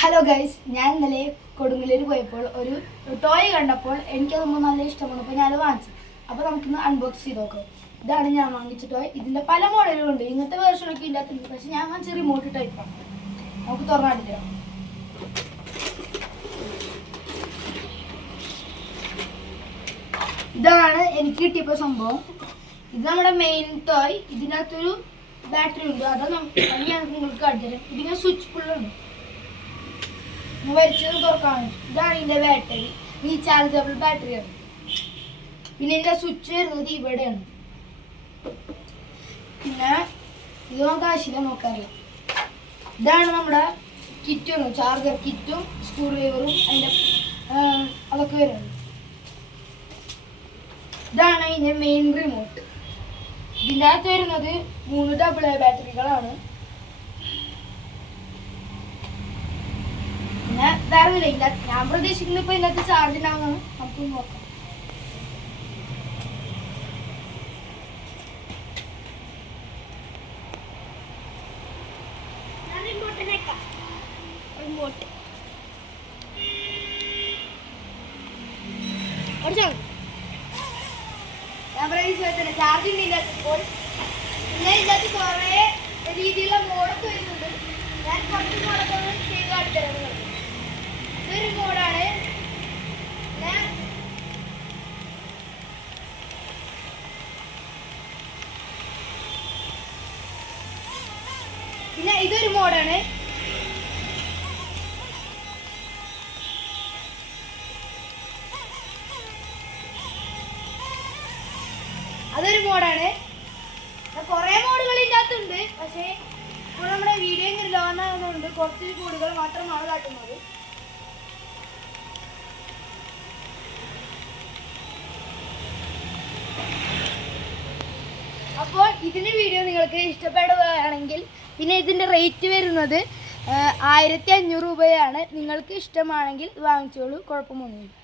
Hello guys, ഞാൻ ഇന്നലെ കൊടുങ്ങല്ലൂർ പോയപ്പോൾ ഒരു ടോയ് കണ്ടപ്പോൾ എനിക്കതൊന്നും നല്ല ഇഷ്ടമാണ്. അപ്പോൾ ഞാനത് വാങ്ങിച്ചു. അപ്പോൾ നമുക്കിന്ന് അൺബോക്സ് ചെയ്ത് നോക്കാം. ഇതാണ് ഞാൻ വാങ്ങിച്ച ടോയ്. ഇതിൻ്റെ പല മോഡലുകളുണ്ട്. ഇങ്ങനത്തെ വേർഷനൊക്കെ ഇല്ലാത്തുണ്ട്. പക്ഷെ ഞാൻ വാങ്ങിച്ച റിമോട്ട് ടൈപ്പാണ്. നമുക്ക് തുറന്നാടിത്തരാം. ഇതാണ് എനിക്ക് കിട്ടിയപ്പോൾ സംഭവം. ഇത് നമ്മുടെ മെയിൻ ടോയ്. ഇതിനകത്തൊരു ബാറ്ററി ഉണ്ട്. അത് ഞാൻ നിങ്ങൾക്ക് കാണിച്ചുതരാം. ഇതിങ്ങനെ സ്വിച്ച് ഫുള്ളുണ്ട്. വലിച്ചത് തുറക്കാൻ. ഇതാണ് ഇതിൻ്റെ ബാറ്ററി. റീചാർജബിൾ ബാറ്ററിയാണ്. പിന്നെ ഇതിൻ്റെ സ്വിച്ച് വരുന്നത് ഇവിടെയാണ്. പിന്നെ ഇത് നമുക്ക് ആവശ്യമില്ല, നോക്കാറില്ല. ഇതാണ് നമ്മുടെ കിറ്റും, ചാർജർ കിറ്റും സ്ക്രൂ ഡ്രൈവറും അതിൻ്റെ അതൊക്കെ വരുന്നത്. ഇതാണ് ഇതിൻ്റെ മെയിൻ റിമോട്ട്. ഇതിൻ്റെ അകത്ത് വരുന്നത് 3 ഡബിൾ എ ബാറ്ററികളാണ്. പിന്നെ വേറെ ഇല്ല. ഞാൻ പ്രതീക്ഷിക്കുന്നത് ഇപ്പൊ ഇതിനകത്ത് ചാർജ് ഉണ്ടാവുന്നതാണ്. നമുക്ക് നോക്കാം. ഞാൻ പ്രതീക്ഷിച്ചത് ചാർജ് ഉണ്ട് ഇതിനകത്ത്. പിന്നെ ഇതിനകത്ത് കുറെ രീതിയിലുള്ള മോഡൊക്കെ വരുന്നുണ്ട്. ഞാൻ കുറച്ച് മോഡൊക്കെ ചെയ്ത് കാണിത്തരാം. ഇതൊരു മോഡാണ്. പിന്നെ ഇതൊരു മോഡാണ്. അതൊരു മോഡാണ്. കുറെ മോഡുകൾ ഇതിനകത്തുണ്ട്. പക്ഷേ ഇപ്പോൾ നമ്മുടെ വീഡിയോ ലോണായതുകൊണ്ട് കുറച്ച് മോഡുകൾ മാത്രമാണ് കാട്ടുന്നത്. അപ്പോൾ ഇതിൻ്റെ വീഡിയോ നിങ്ങൾക്ക് ഇഷ്ടപ്പെടുകയാണെങ്കിൽ, പിന്നെ ഇതിൻ്റെ റേറ്റ് വരുന്നത് 1500 രൂപയാണ്. നിങ്ങൾക്ക് ഇഷ്ടമാണെങ്കിൽ വാങ്ങിച്ചോളൂ, കുഴപ്പമൊന്നുമില്ല.